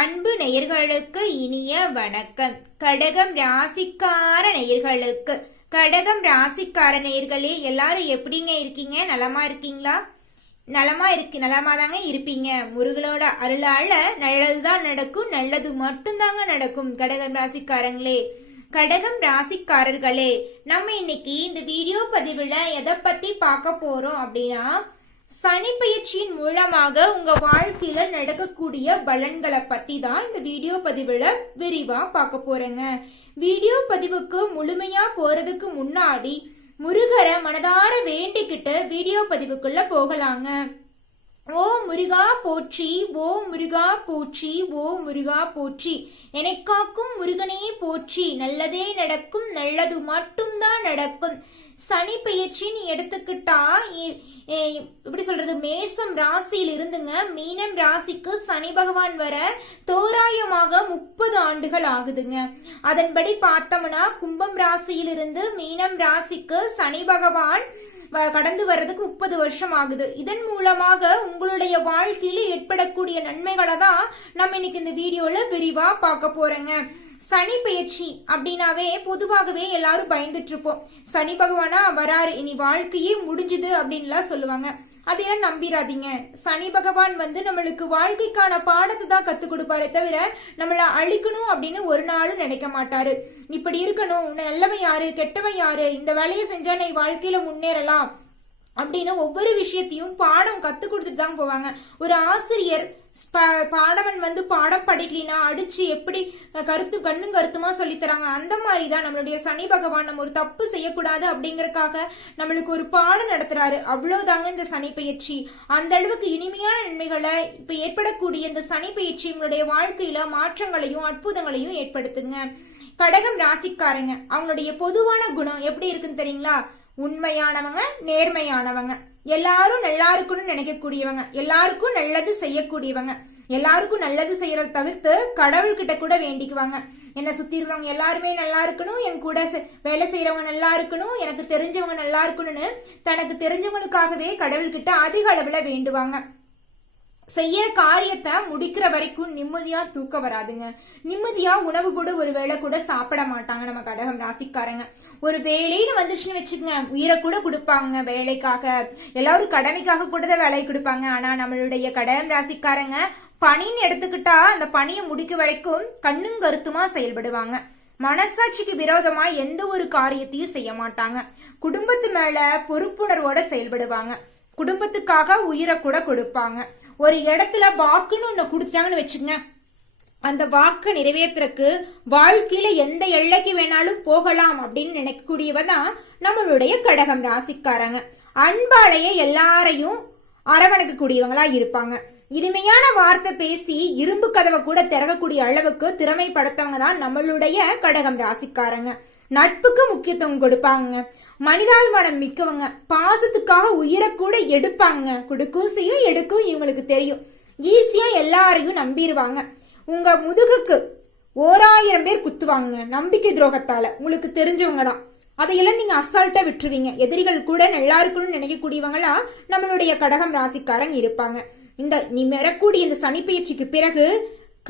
அன்பு நேயர்களுக்கு இனிய வணக்கம். கடகம் ராசிக்கார நேயர்களுக்கு கடகம் நேயர்களே எல்லாரும் எப்படிங்க இருக்கீங்க? நலமா இருக்கீங்களா? நலமா தாங்க இருப்பீங்க. முருகனோட அருளால நல்லதுதான் நடக்கும், நல்லது மட்டும்தாங்க நடக்கும். கடகம் ராசிக்காரங்களே, கடகம் ராசிக்காரர்களே, நம்ம இன்னைக்கு இந்த வீடியோ பதிவுல எதை பத்தி பார்க்க போறோம் அப்படின்னா, சனி பயிற்சியின் மூலமாக உங்க வாழ்க்கையில நடக்கக்கூடிய பலன்களை பத்தி தான் இந்த வீடியோ பதிவுல விரிவா பார்க்க போறேங்க. வீடியோ பதிவுக்கு முழுமையா போறதுக்கு முன்னாடி முருகரை மனதார வேண்டிக்கிட்டு வீடியோ பதிவுக்குள்ள போகலாங்க. ஓ முருகா போற்றி, ஓ முருகா போற்றி, ஓ முருகா போற்றி, என்னை காக்கும் முருகனே போற்றி, நல்லதே நடக்கும், நல்லது மட்டும்தான் நடக்கும். சனி பயிற்சின்னு எடுத்துக்கிட்டா எப்படி சொல்றது, மேஷம் ராசியில் இருந்துங்க மீனம் ராசிக்கு சனி பகவான் வர தோராயமாக 30 ஆண்டுகள் ஆகுதுங்க. அதன்படி பார்த்தோம்னா கும்பம் ராசியில் இருந்து மீனம் ராசிக்கு சனி பகவான் கடந்து வர்றதுக்கு 30 வருஷம் ஆகுது. இதன் மூலமாக உங்களுடைய வாழ்க்கையில ஏற்படக்கூடிய நன்மைகளை தான் நம்ம இன்னைக்கு இந்த வீடியோல விரிவா பார்க்க போறேங்க. சனி பயிற்சி அப்படின்னாவே பொதுவாகவே எல்லாரும் பயந்துட்டு இருப்போம். சனி பகவானா வராரு, இனி வாழ்க்கையே முடிஞ்சுது அப்படின்லாம் சொல்லுவாங்க. அதையெல்லாம் நம்பிராதீங்க. சனி பகவான் நம்மளுக்கு வாழ்க்கைக்கான பாடத்தை தான் கத்துக் கொடுப்பாரே தவிர நம்மள அழிக்கணும் அப்படின்னு ஒரு நாளும் நினைக்க மாட்டாரு. இப்படி இருக்கணும், நல்லவன் யாரு கெட்டவன் யாரு, இந்த வேலையை செஞ்சா நீ வாழ்க்கையில முன்னேறலாம் அப்படின்னு ஒவ்வொரு விஷயத்தையும் பாடம் கத்து கொடுத்துட்டு தான் போவாங்க. ஒரு ஆசிரியர் பாடவன் பாடம் படிக்கலினா அடிச்சு எப்படி கண்ணும் கருத்துமா சொல்லித்தராங்க. அந்த மாதிரிதான் நம்மளுடைய சனி பகவான் நம்ம ஒரு தப்பு செய்யக்கூடாது அப்படிங்கறக்காக நம்மளுக்கு ஒரு பாடம் நடத்துறாரு. அவ்வளவுதாங்க இந்த சனி பயிற்சி. அந்த அளவுக்கு இனிமையான நன்மைகளை இப்ப ஏற்படக்கூடிய இந்த சனி பயிற்சி உங்களுடைய வாழ்க்கையில மாற்றங்களையும் அற்புதங்களையும் ஏற்படுத்துங்க. கடகம் ராசிக்காரங்க, அவங்களுடைய பொதுவான குணம் எப்படி இருக்குன்னு தெரியுங்களா? உண்மையானவங்க, நேர்மையானவங்க, எல்லாரும் நல்லா இருக்குன்னு நினைக்கக்கூடியவங்க, எல்லாருக்கும் நல்லது செய்யக்கூடியவங்க, எல்லாருக்கும் நல்லது செய்யறத தவிர்த்து கடவுள்கிட்ட கூட வேண்டிக்குவாங்க. என்னை சுத்தி இருக்கிறவங்க எல்லாருமே நல்லா இருக்கணும், என் கூட வேலை செய்யறவங்க நல்லா இருக்கணும், எனக்கு தெரிஞ்சவங்க நல்லா இருக்கணும்னு தனக்கு தெரிஞ்சவங்களுக்காகவே கடவுள்கிட்ட அதிக அளவுல வேண்டுவாங்க. செய்யற காரியத்தை முடிக்கிற வரைக்கும் நிம்மதியா தூக்க வராதுங்க. நிம்மதியா உணவு கூட ஒரு வேளை கூட சாப்பிட மாட்டாங்க நம்ம கடகம் ராசிக்காரங்க. ஒரு வேலைன்னு வந்துச்சுன்னு வச்சுக்கோங்க, உயிரை கூட கொடுப்பாங்க வேலைக்காக. எல்லாரும் கடமைக்காக கூட தான் வேலை கொடுப்பாங்க. ஆனா நம்மளுடைய கடகம் ராசிக்காரங்க பணின்னு எடுத்துக்கிட்டா அந்த பணியை முடிக்க வரைக்கும் கண்ணும் கருத்துமா செயல்படுவாங்க. மனசாட்சிக்கு விரோதமா எந்த ஒரு காரியத்தையும் செய்ய மாட்டாங்க. குடும்பத்து மேல பொறுப்புணர்வோட செயல்படுவாங்க. குடும்பத்துக்காக உயிரை கூட கொடுப்பாங்க. ஒரு இடத்துல வாக்குன்னு ஒண்ணு குடுத்தாங்கன்னு வச்சுங்க, அந்த வாக்கு நிறைவேற்றுறதுக்கு வாழ்க்கையில எந்த எல்லைக்கு வேணாலும் போகலாம் அப்படின்னு நினைக்கக்கூடியவதான் நம்மளுடைய கடகம் ராசிக்காரங்க. அன்பாலேயே எல்லாரையும் அரவணைக்க கூடியவங்களா இருப்பாங்க. இனிமையான வார்த்தை பேசி இரும்பு கதவை கூட திறக்கக்கூடிய அளவுக்கு திறமைப்படுத்தவங்க தான் நம்மளுடைய கடகம் ராசிக்காரங்க. நட்புக்கு முக்கியத்துவம் கொடுப்பாங்க. மனிதாபிமானம் மிக்கவங்க. பாசத்துக்காக உயிரை கூட எடுப்பாங்க. கொடுக்கும் செய்யும் எடுக்கும் இவங்களுக்கு தெரியும். ஈஸியா எல்லாரையும் நம்பிடுவாங்க. உங்க முதுகுக்கு 1000 பேர் குத்துவாங்க நம்பிக்கை துரோகத்தால. உங்களுக்கு தெரிஞ்சவங்க தான். அதையெல்லாம் நீங்க அசால்ட்டா விட்டுருவீங்க. எதிரிகள் கூட நல்லா இருக்கணும்னு நினைக்கக்கூடியவங்களா நம்மளுடைய கடகம் ராசிக்காரங்க இருப்பாங்க. நீ வரக்கூடிய இந்த சனி பயிற்சிக்கு பிறகு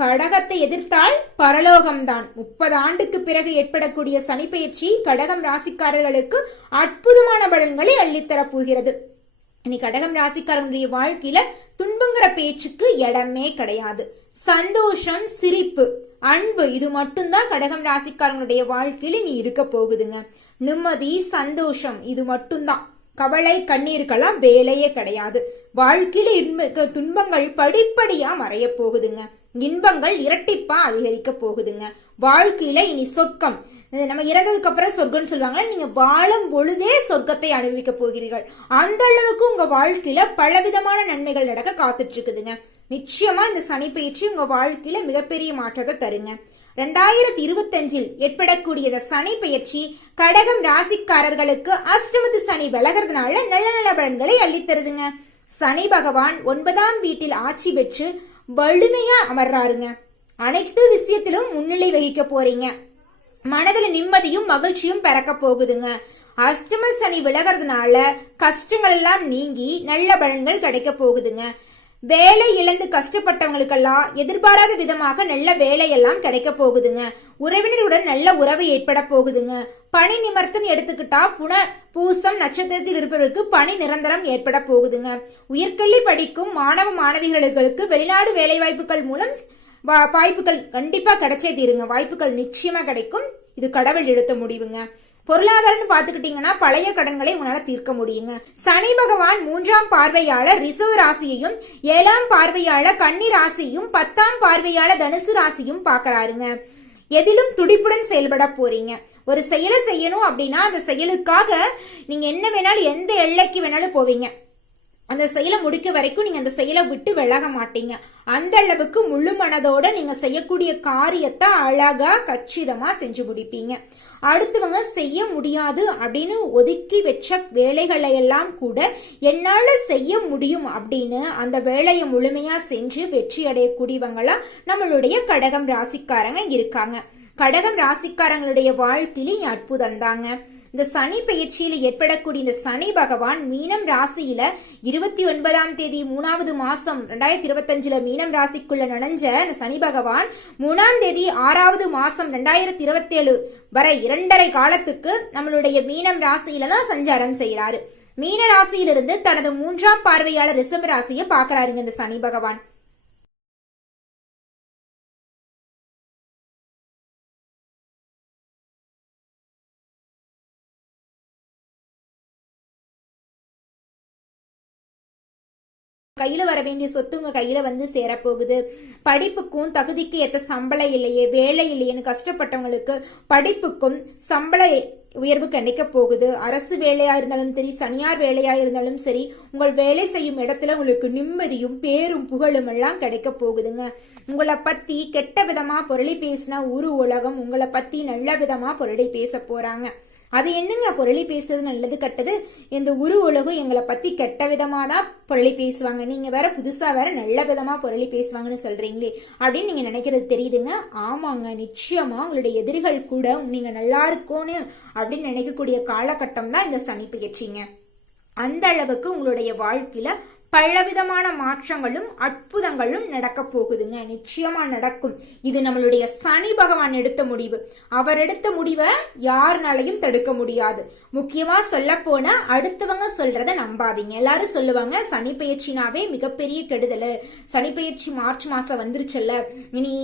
கடகத்தை எதிர்த்தால் பரலோகம்தான். 30 ஆண்டுக்கு பிறகு ஏற்படக்கூடிய சனி பயிற்சி கடகம் ராசிக்காரர்களுக்கு அற்புதமான பலன்களை அள்ளித்தர போகிறது. இனி கடகம் ராசிக்காரங்களுடைய வாழ்க்கையில துன்பங்கிற பேச்சுக்கு இடமே கிடையாது. சந்தோஷம், சிரிப்பு, அன்பு, இது மட்டும்தான் கடகம் ராசிக்காரங்களுடைய வாழ்க்கையில நீ இருக்க போகுதுங்க. நிம்மதி, சந்தோஷம், இது மட்டும்தான். கவலை கண்ணீருக்கெல்லாம் வேலையே கிடையாது. வாழ்க்கையில துன்பங்கள் படிப்படியா மறைய போகுதுங்க. இன்பங்கள் இரட்டிப்பா அதிகரிக்க போகுதுங்க. வாழ்க்கையில இனி சொர்க்கம், நம்ம இறந்ததுக்கு அப்புறம் சொர்க்கம்னு சொல்லுவாங்க, நீங்க வாழும் பொழுதே சொர்க்கத்தை அனுபவிக்க போகிறீர்கள். அந்த அளவுக்கு உங்க வாழ்க்கையில பலவிதமான நன்மைகள் நடக்க காத்துட்டு இருக்குதுங்க. நிச்சயமா இந்த சனி பயிற்சி உங்க வாழ்க்கையில மிகப்பெரிய மாற்றத்தை தருங்க. 2025 ஏற்படக்கூடிய சனி பயிற்சி கடகம் ராசிக்காரர்களுக்கு அஷ்டமத்து சனி விலகிறதுனால நல்ல நல்ல பலன்களை அள்ளித்தருதுங்க. சனி பகவான் 9ஆம் வீட்டில் ஆட்சி பெற்று வலிமையா அமர்றாருங்க. அனைத்து விஷயத்திலும் முன்னிலை வகிக்க போறீங்க. மனதில் நிம்மதியும் மகிழ்ச்சியும் பிறக்க போகுதுங்க. அஷ்டம சனி விலகிறதுனால கஷ்டங்கள் எல்லாம் நீங்கி நல்ல பலன்கள் கிடைக்க போகுதுங்க. வேலை இழந்து கஷ்டப்பட்டவங்களுக்கெல்லாம் எதிர்பாராத விதமாக நல்ல வேலையெல்லாம் கிடைக்க போகுதுங்க. உறவினருடன் நல்ல உறவு ஏற்பட போகுதுங்க. பணி நிமிர்த்தம் எடுத்துக்கிட்டா பூசம் நட்சத்திரத்தில் இருப்பவருக்கு பணி நிரந்தரம் ஏற்பட போகுதுங்க. உயர்கல்வி படிக்கும் மாணவ மாணவிகளுக்கு வெளிநாடு வேலை வாய்ப்புகள் மூலம் வாய்ப்புகள் கண்டிப்பா கிடைச்சே தீருங்க. வாய்ப்புகள் நிச்சயமா கிடைக்கும். இது கடவுள் எடுத்த முடிவுங்க. பொருளாதாரம் பாத்துக்கிட்டீங்கன்னா பழைய கடன்களை உங்களால தீர்க்க முடியுங்க. சனி பகவான் 3ஆம் பார்வையாளர் ரிஷப ராசியையும் 7ஆம் பார்வையாளர் கன்னி ராசியையும் 10ஆம் பார்வையாளர் தனுசு ராசியும் பாக்குறாருங்க. எதிலும் துடிப்புடன் செயல்பட போறீங்க. ஒரு செயலை செய்யணும் அப்படின்னா அந்த செயலுக்காக நீங்க என்ன வேணாலும் எந்த எல்லைக்கு வேணாலும் போவீங்க. அந்த செயலை முடிக்க வரைக்கும் நீங்க அந்த செயலை விட்டு விலக மாட்டீங்க. அந்த அளவுக்கு முழு மனதோட நீங்க செய்யக்கூடிய காரியத்தை அழகா கச்சிதமா செஞ்சு முடிப்பீங்க. அடுத்தவங்க செய்ய முடியாது அப்படின்னு ஒதுக்கி வச்ச வேலைகளை எல்லாம் கூட என்னால செய்ய முடியும் அப்படின்னு அந்த வேலையை முழுமையா செஞ்சு வெற்றி அடையக்கூடியவங்களா நம்மளுடைய கடகம் ராசிக்காரங்க இருக்காங்க. கடகம் ராசிக்காரங்களுடைய வாழ்க்கையிலும் அற்புதம் தாங்க. இந்த சனி பயிற்சியில ஏற்படக்கூடிய இந்த சனி பகவான் மீனம் ராசியில 29ஆம் தேதி 3வது மாசம் 2025 மீனம் ராசிக்குள்ள நுழைஞ்ச சனி பகவான் 3ஆம் தேதி 6வது மாசம் 2027 வரை 2.5 காலத்துக்கு நம்மளுடைய மீனம் ராசியில தான் சஞ்சாரம் செய்யறாரு. மீன ராசியிலிருந்து தனது 3ஆம் பார்வையாளர் ரிஷப ராசியை பாக்குறாருங்க இந்த சனி பகவான். கையில வர வேண்டிய சொத்து உங்க கையில வந்து சேரப்போகுது. படிப்புக்கும் தகுதிக்கு ஏற்ற சம்பளம் இல்லையே, வேலை இல்லையேன்னு கஷ்டப்பட்டவங்களுக்கு படிப்புக்கும் சம்பள உயர்வு கிடைக்க போகுது. அரசு வேலையா இருந்தாலும் சரி, தனியார் வேலையா இருந்தாலும் சரி, உங்கள் வேலை செய்யும் இடத்துல உங்களுக்கு நிம்மதியும் பேரும் புகழும் எல்லாம் கிடைக்க போகுதுங்க. உங்களை பத்தி கெட்ட விதமா பொருளை பேசினா ஊரு உலகம் உங்களை பத்தி நல்ல விதமா பொருளை பேச போறாங்க. அது என்னங்க பொருளை பேசுறது நல்லது கெட்டது, இந்த உரு உலகம் எங்களை பத்தி கெட்ட விதமா தான் பொருளை பேசுவாங்க, நீங்க வேற புதுசா வேற நல்ல விதமா பொருளை பேசுவாங்கன்னு சொல்றீங்களே அப்படின்னு நீங்க நினைக்கிறது தெரியுதுங்க. ஆமாங்க, நிச்சயமா உங்களுடைய எதிரிகள் கூட நீங்க நல்லா இருக்கோன்னு அப்படின்னு நினைக்கக்கூடிய காலகட்டம் தான் இந்த சனி பயிற்சிங்க. அந்த அளவுக்கு உங்களுடைய வாழ்க்கையில பலவிதமான மாற்றங்களும் அற்புதங்களும் நடக்க போகுதுங்க. நிச்சயமா நடக்கும். இது நம்மளுடைய சனி பகவான் எடுத்த முடிவு. அவர் எடுத்த முடிவை யாருனாலையும் தடுக்க முடியாது. முக்கியமா சொல்ல போனா அடுத்தவங்க சொல்றத நம்பாதீங்க. எல்லாரும் சொல்லுவாங்க சனி பயிற்சினாவே மிகப்பெரிய கெடுதல், சனி பயிற்சி மார்ச் மாசம் வந்துருச்சுல்ல, இனி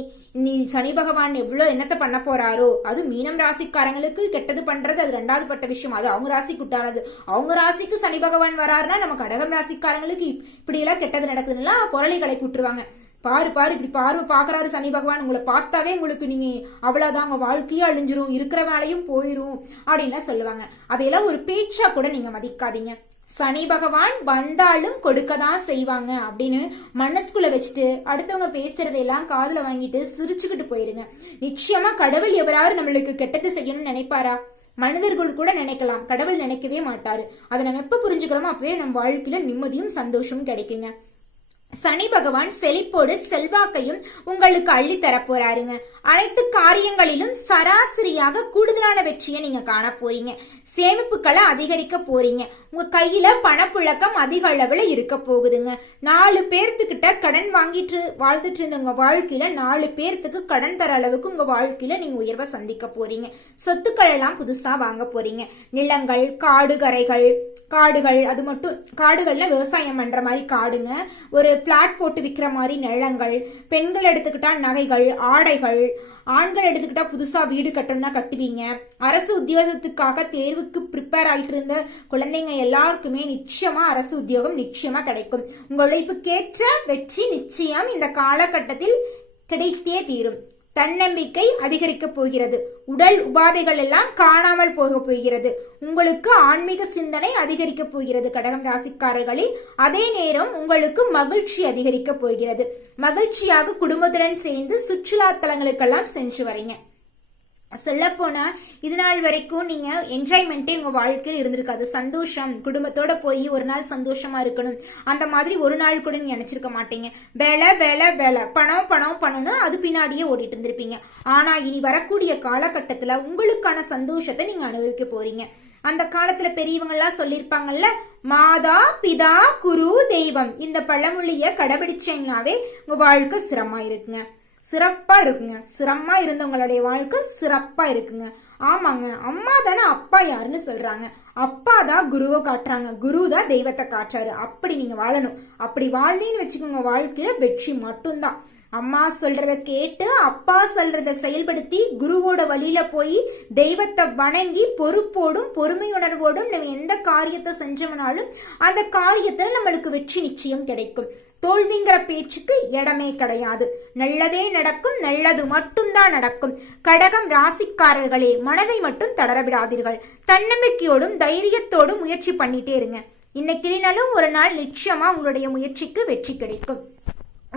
சனி பகவான் எவ்வளவு என்னத்தை பண்ண போறாரோ, அது மீனம் ராசிக்காரங்களுக்கு கெட்டது பண்றது அது 2வது பட்ட விஷயம், அது அவங்க ராசிக்கு உட்டானது. அவங்க ராசிக்கு சனி பகவான் வராருன்னா நம்ம கடகம் ராசிக்காரங்களுக்கு இப்படி எல்லாம் கெட்டது நடக்குதுன்னா பொருளை கிளப்பி விட்டுருவாங்க. பாரு இப்படி பார்வை பாக்குறாரு சனி பகவான், உங்களை பார்த்தாவே உங்களுக்கு நீங்க அவ்வளவுதான் உங்க வாழ்க்கையே அழிஞ்சிரும், இருக்கிற வேலையும் போயிரும் அப்படின்னு சொல்லுவாங்க. அதையெல்லாம் ஒரு பேச்சா கூட நீங்க மதிக்காதீங்க. சனி பகவான் வந்தாலும் கொடுக்கதான் செய்வாங்க அப்படின்னு மனசுக்குள்ள வச்சுட்டு அடுத்தவங்க பேசுறதையெல்லாம் காதுல வாங்கிட்டு சிரிச்சுக்கிட்டு போயிருங்க. நிச்சயமா கடவுள் எவராரு நம்மளுக்கு கெட்டது செய்யணும்னு நினைப்பாரா? மனிதர்கள் கூட நினைக்கலாம், கடவுள் நினைக்கவே மாட்டாரு. அதை நம்ம எப்ப புரிஞ்சுக்கிறோமோ அப்பவே நம்ம வாழ்க்கையில நிம்மதியும் சந்தோஷமும் கிடைக்குங்க. சனி பகவான் செழிப்போடு செல்வாக்கையும் உங்களுக்கு அள்ளி தர போறாருங்க. அனைத்து காரியங்களிலும் சராசரியாக கூடுதலான வெற்றியை நீங்க காண போறீங்க. சேமிப்புகளை அதிகரிக்க போறீங்க. உங்க கையில பணப்புழக்கம் அதிக அளவுல இருக்க போகுதுங்க. 4 பேர்த்துக்கிட்ட கடன் வாங்கிட்டு வாழ்ந்துட்டு இருந்த உங்க வாழ்க்கையில 4 பேர்த்துக்கு கடன் தர அளவுக்கு உங்க வாழ்க்கையில நீங்க உயர்வை சந்திக்க போறீங்க. சொத்துக்கள் எல்லாம் புதுசா வாங்க போறீங்க. நிலங்கள், காடுகள், அது மட்டும் காடுகள்ல விவசாயம் பண்ற மாதிரி காடுங்க, ஒரு பிளாட் போட்டு விற்கிற மாதிரி நிலங்கள், பெண்கள் எடுத்துக்கிட்டா நகைகள், ஆடைகள், ஆண்கள் எடுத்துக்கிட்டா புதுசா வீடு கட்டணும்னா கட்டுவீங்க. அரசு உத்தியோகத்துக்காக தேர்வுக்கு ப்ரிப்பேர் ஆயிட்டு இருந்த குழந்தைங்க எல்லாருக்குமே நிச்சயமா அரசு உத்தியோகம் நிச்சயமா கிடைக்கும். உங்க உழைப்புக்கேற்ற வெற்றி நிச்சயம் இந்த காலகட்டத்தில் கிடைத்தே தீரும். தன்னம்பிக்கை அதிகரிக்க போகிறது. உடல் உபாதைகள் எல்லாம் காணாமல் போக போகிறது. உங்களுக்கு ஆன்மீக சிந்தனை அதிகரிக்க போகிறது கடகம் ராசிக்காரர்களே. அதே நேரம் உங்களுக்கு மகிழ்ச்சி அதிகரிக்க போகிறது. மகிழ்ச்சியாக குடும்பத்துடன் சேர்ந்து சுற்றுலா தலங்களுக்கெல்லாம் சென்று வரீங்க. சொல்ல போனா இது நாள் வரைக்கும் நீங்க என்ஜாய்மெண்ட்டே உங்க வாழ்க்கையில் இருந்திருக்காது. சந்தோஷம், குடும்பத்தோட போய் ஒரு நாள் சந்தோஷமா இருக்கணும், அந்த மாதிரி ஒரு நாள் கூட நீங்க நினைச்சிருக்க மாட்டீங்க. வேலை பணம்னு அது பின்னாடியே ஓடிட்டு இருந்திருப்பீங்க. ஆனா இனி வரக்கூடிய காலகட்டத்துல உங்களுக்கான சந்தோஷத்தை நீங்க அனுபவிக்க போறீங்க. அந்த காலத்துல பெரியவங்க எல்லாம் சொல்லியிருப்பாங்கல்ல, மாதா பிதா குரு தெய்வம். இந்த பழமொழிய கடைபிடிச்சீங்கன்னாவே உங்க வாழ்க்கை சிரமமா இருக்குங்க, சிறப்பா இருக்குங்க. சிரமமா இருந்தவங்களுடைய வாழ்க்கை சிறப்பா இருக்குங்க. ஆமாங்க, அம்மா தானே அப்பா யாருன்னு சொல்றாங்க. அப்பா தான் குருவை காட்டுறாங்க, குரு தான் தெய்வத்தை காட்டுறாரு. அப்படி நீங்க வாழணும். அப்படி வாழ்ந்தீங்கன்னு வச்சுக்கோங்க, வாழ்க்கையில வெற்றி மட்டும்தான். அம்மா சொல்றத கேட்டு அப்பா சொல்றத செயல்படுத்தி குருவோட வழியில போய் தெய்வத்தை வணங்கி பொறுப்போடும் பொறுமையுணர்வோடும் நம்ம எந்த காரியத்தை செஞ்சோம்னாலும் அந்த காரியத்துல நம்மளுக்கு வெற்றி நிச்சயம் கிடைக்கும். தோல்விங்கிற பேச்சுக்கு இடமே கிடையாது. நல்லதே நடக்கும், நல்லது மட்டும்தான் நடக்கும். கடகம் ராசிக்காரர்களே, மனதை மட்டும் தளர விடாதீர்கள். தன்னம்பிக்கையோடும் தைரியத்தோடும் முயற்சி பண்ணிட்டே இருங்க. இன்னைக்கு இல்லைனாலும் ஒரு நாள் நிச்சயமா உங்களுடைய முயற்சிக்கு வெற்றி கிடைக்கும்.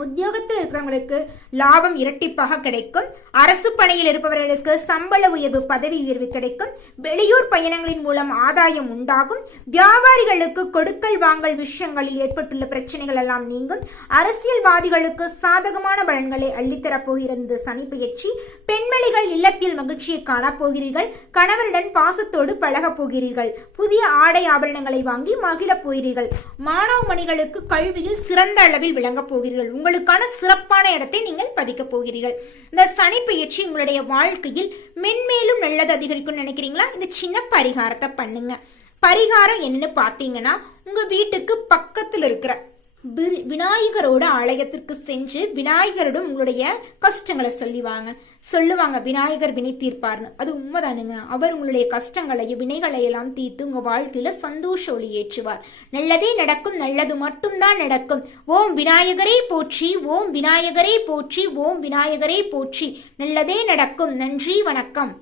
உத்தியோகத்தில் இருக்கிறவங்களுக்கு லாபம் இரட்டிப்பாக கிடைக்கும். அரசு பணியில் இருப்பவர்களுக்கு சம்பள உயர்வு, பதவி உயர்வு கிடைக்கும். வெளியூர் பயணங்களின் மூலம் ஆதாயம் உண்டாகும். வியாபாரிகளுக்கு கொடுக்கல் வாங்கல் விஷயங்களில் ஏற்பட்டுள்ள பிரச்சனைகள் எல்லாம் நீங்கும். அரசியல்வாதிகளுக்கு சாதகமான பலன்களை அள்ளித்தரப்போகிறது சனி பெயர்ச்சி. பெண்மணிகள் இல்லத்தில் மகிழ்ச்சியை காணப்போகிறீர்கள். கணவருடன் பாசத்தோடு பழகப் போகிறீர்கள். புதிய ஆடை ஆபரணங்களை வாங்கி மகிழப் போகிறீர்கள். மாணவ மணிகளுக்கு கல்வியில் சிறந்த அளவில் விளங்கப் போகிறீர்கள். உங்களுக்கான சிறப்பான இடத்தை நீங்கள் பதிக்க போகிறீர்கள். இந்த சனி பெயர்ச்சி உங்களுடைய வாழ்க்கையில் மென்மேலும் நல்லது அதிகரிக்கும் நினைக்கிறீங்களா? இந்த சின்ன பரிகாரத்தை பண்ணுங்க. பரிகாரம் என்னன்னு பாத்தீங்கன்னா, உங்க வீட்டுக்கு பக்கத்துல இருக்கிற விநாயகரோட ஆலயத்திற்கு சென்று விநாயகரிடம் உங்களுடைய கஷ்டங்களை சொல்லுவாங்க. விநாயகர் வினை தீர்ப்பார்னு. அது உண்மைதானுங்க. அவர் உங்களுடைய கஷ்டங்களையும் வினைகளை எல்லாம் தீர்த்து உங்க வாழ்க்கையில சந்தோஷ ஒளி ஏற்றுவார். நல்லதே நடக்கும், நல்லது மட்டும்தான் நடக்கும். ஓம் விநாயகரை போற்றி, ஓம் விநாயகரை போற்றி, ஓம் விநாயகரை போற்றி. நல்லதே நடக்கும். நன்றி, வணக்கம்.